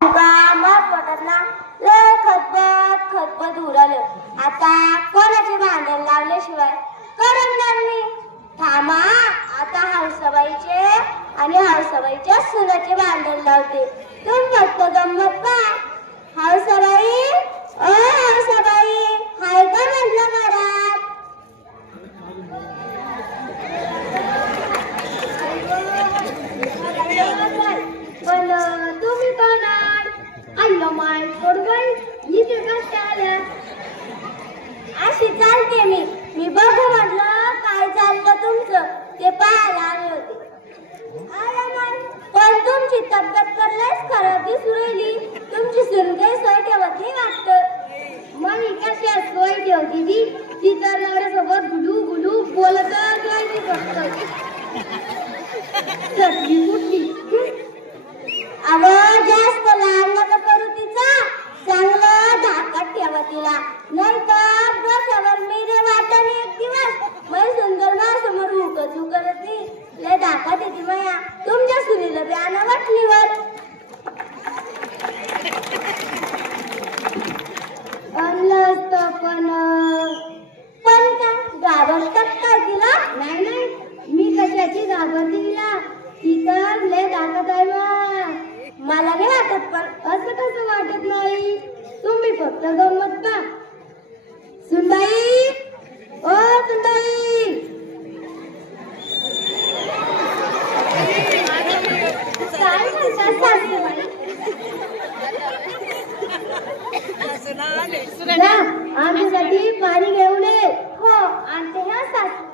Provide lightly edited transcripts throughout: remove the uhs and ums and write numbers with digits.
मग वाटतला लय खतपत उरालं. आता कोणाचे भांडण लावल्याशिवाय करमणार नाही. थांबा आता हौसाबाईचे आणि हौसाबाईच्या सुनाचे भांडण लावते. तुम्ही फक्त गंमत पहा. हौसाबाई ओ हौसाबाई हाय का म्हटलं घरात? पण तुम्ही कोण आय माय थोडबाई इथे कसे आल्या? अशी चालते मी बघू म्हटलं काय चाललं तुमचं ते पाहायला आले होते. पण तुमची तब्येत तर लयच खराब दिसू राहिली. तुमची सून काही सोय ठेवत नाही वाटत. मग कशा सोय ठेवती ती तर नवऱ्यासोबत गुलू गुलू बोलत फक्त सगळी कुठली. अगं जास्त लाड नका करू तिचा. चांगलं धाकात ठेवा तिला. नाही तर डोक्यावर मेरे वाटाने एक दिवस मै सुंदर माझ्यासमोर उकचू करत नाही. लय धाकात येते माया. तुमच्या सुनीला बी आणा वाटलीवर. आणलं असतं पण का घाबरतात काय तिला? नाही मी कशाची घाबरते तिला. ती तर लय धाकात आहे. मला नाही वाटत. पण असं कसं वाटत नाही? तुम्ही फक्त गंमत पहा. सुनबाई ओ सुनबाई काय म्हणतात सासूबाई? आमच्यासाठी पाणी घेऊन ये. हो आणते ह्या सासू.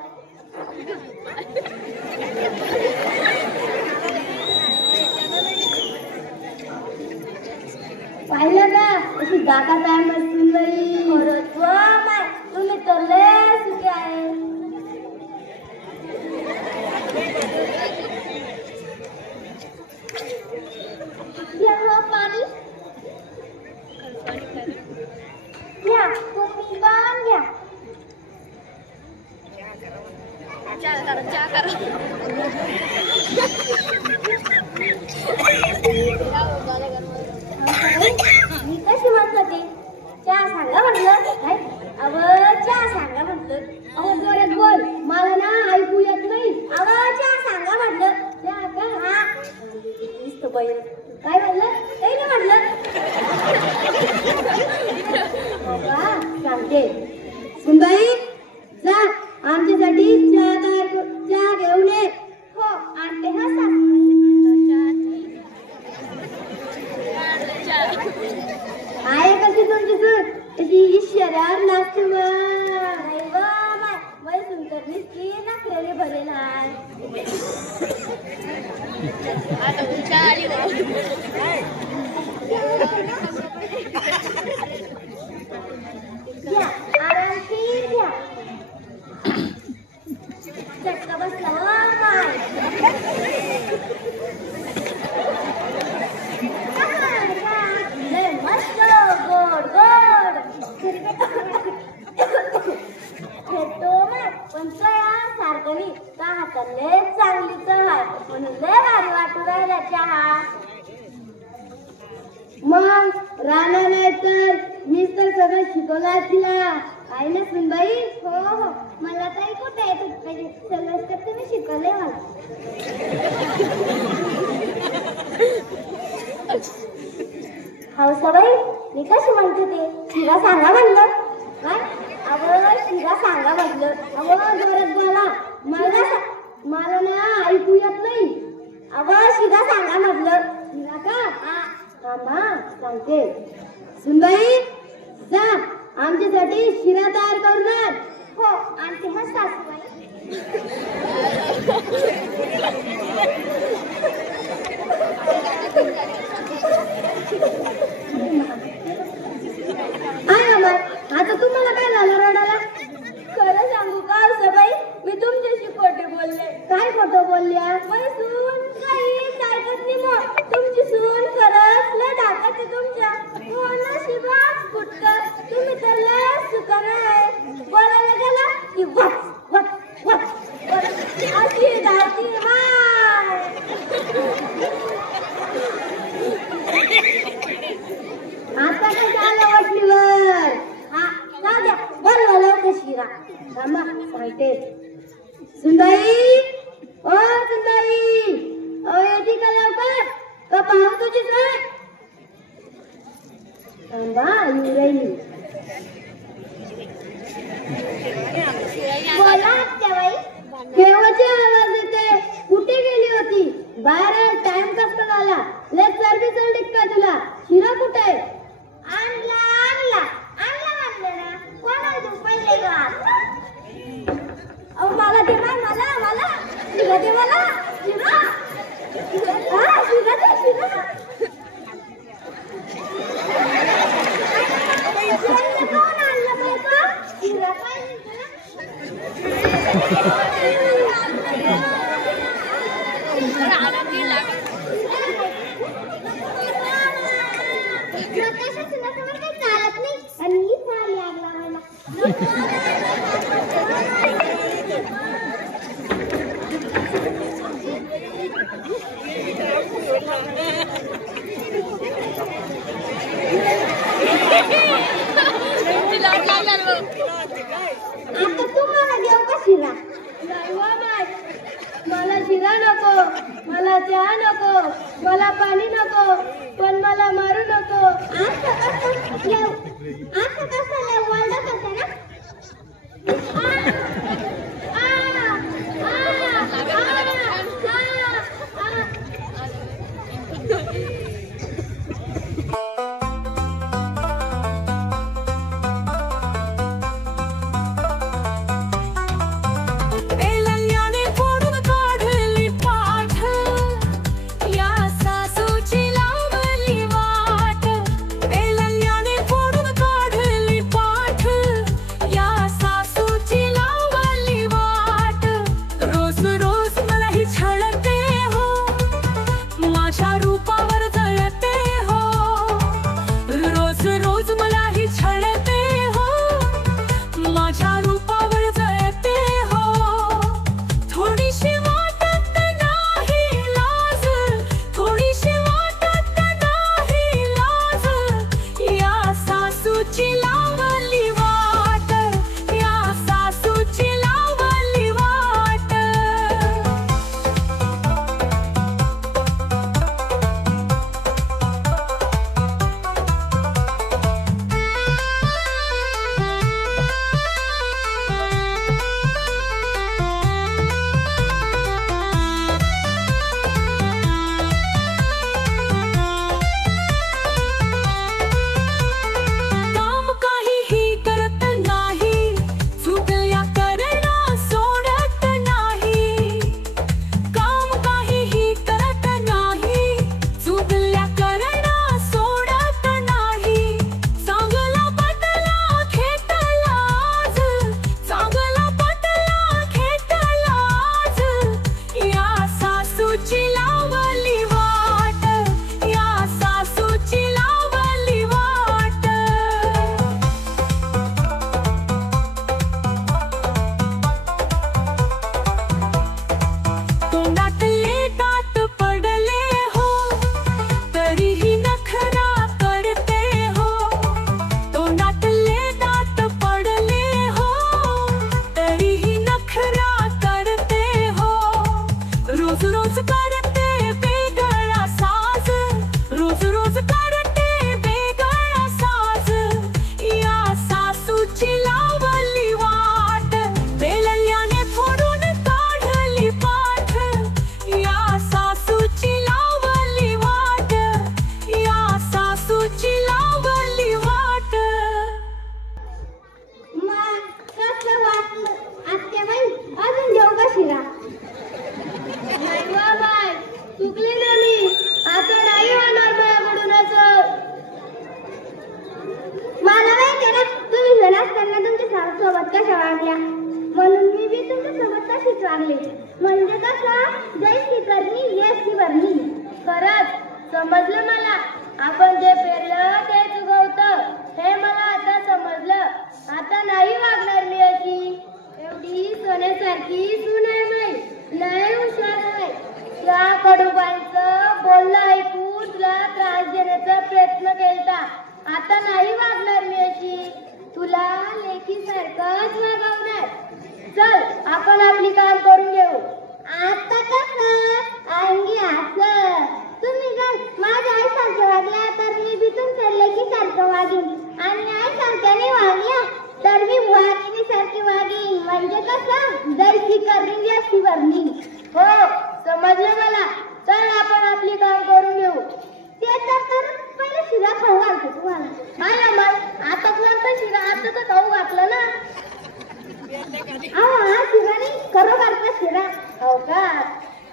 पाहिलं का अशी दाखा काय मस्त बाई. खरंच माय तुम्ही तर लय सुखी आहे. पाणी घ्या तुम्ही पण घ्या. मी कशी म्हणत होते चहा सांगा म्हटलं. काय अव चहा सांगा म्हटलं. अहो जोरात बोल मला ना ऐकू येत नाही. अव चहा सांगा म्हटलं. चहा का? हा नुसतं बाई काय म्हणलं काही नाही म्हटलं. सांगते सुनबाई जा आमच्यासाठी चहा घेऊन ये. हो आणते हा सासू. आहे कशी तुमची सून तशी शरीर नाचते. बाई सुंदर दिसती नखरेने भरेल आहे. आरामशीर घ्या. चटका बसला मस्त गोड गोड खेळतो मग. पण चहा सारखं नाही का हाताले चांगली चव आहे म्हणून लय भारी वाटू राहिला चहा. मग राणा नाही तर मीच तर सगळं शिकवला तिला. आहे ना सुनबाई? हो मला काही कुठे येत पाहिजे सगळं तर तुम्ही शिकवले मला. हौसाबाई मी कशी म्हणते ते शिरा सांगा म्हणलं. काय अगं शिरा सांगा म्हटलं. अगं जोरात बोला मला ना ऐकू येत नाही. अगं शिरा सांगा म्हटलं. शिरा का? हा सांगते. सुनबाई जा आमच्यासाठी शिरा तयार करून आण. हो आणते हा सासूबाई. आता तुम्हाला काय झालं रडायला? खरं सांगू का हौसाबाई मी तुमच्याशी खोटे बोलले. काय खोटं बोलल्या? माझी सून काहीच ऐकत नाही. मग तुमची सून खरंच लय धाकात आहे तुमच्या. हो नशिबात फुटतं. तुम्ही तर लय सुखानं आहे. बोलायला गेला की वच अशी धाती माय. बाहेर टाइम कसं झाला? लेक्चर बी चल का तुला? शिरा कुठे आहे? आणला आणला आणला म्हणलं ना. कोणाला तू पहिले गा? अहो मला दे ना, मला शिरा दे, मला शिरा. हा शिरा दे, शिरा. कोण आणलं बायका? शिरा पाहिजे चालत नाही आणि आता तुम्हाला देऊ का शिरा? नाही वा बाय, मला शिरा नको, मला चहा नको, मला पाणी नको, पण मला मारू नको. असं कसं लय ओरडत होते ना? म्हणून मी बी तुमच्यासोबत तशीच वागले. म्हणजे कसं जैसी करणी येसी भरणी. खरंच समजलं मला. आपण जे पेरलं तेच उगवतं हे मला आता समजलं. आता नाही वागणार मी अशी. एवढी सोन्यासारखी सून आहे मी. लय हुशार आहे. त्या कडूबाईंचं बोलणं ऐकून तुला त्रास देण्याचा प्रयत्न केलता. आता नाही वागणार मी अशी. तुला लेकीसारखंच वागवणार. चल आपण आपली काम करून घेऊ. आता कसं अंगी असं तुम्ही जर माझ्या आईसारखं वागल्या तर मी बी तुमच्या लेकीसारखं वागीन. आणि आईसारख्याने वागल्या तर मी वाघिणीसारखी वागीन. म्हणजे कसं जैसी करणी वैसी भरणी. हो समजलं मला. चल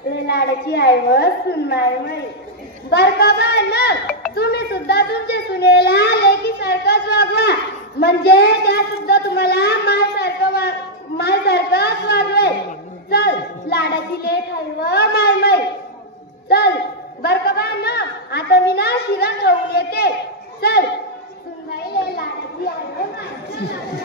लय लाडाची आहे व सुनमाय माई. बर का बा ना, तुम्ही सुद्धा तुमच्या सुनेला लेकी सारखंच वागवा, म्हणजे त्या सुद्धा तुम्हाला माय सारखंच वागवेल. चल लाडाची लेक आहे व माय माई. चल बर का बा ना, आता मी ना शिरा खाऊन येते. चल सुनबाई लय लाडाची आहे व माय.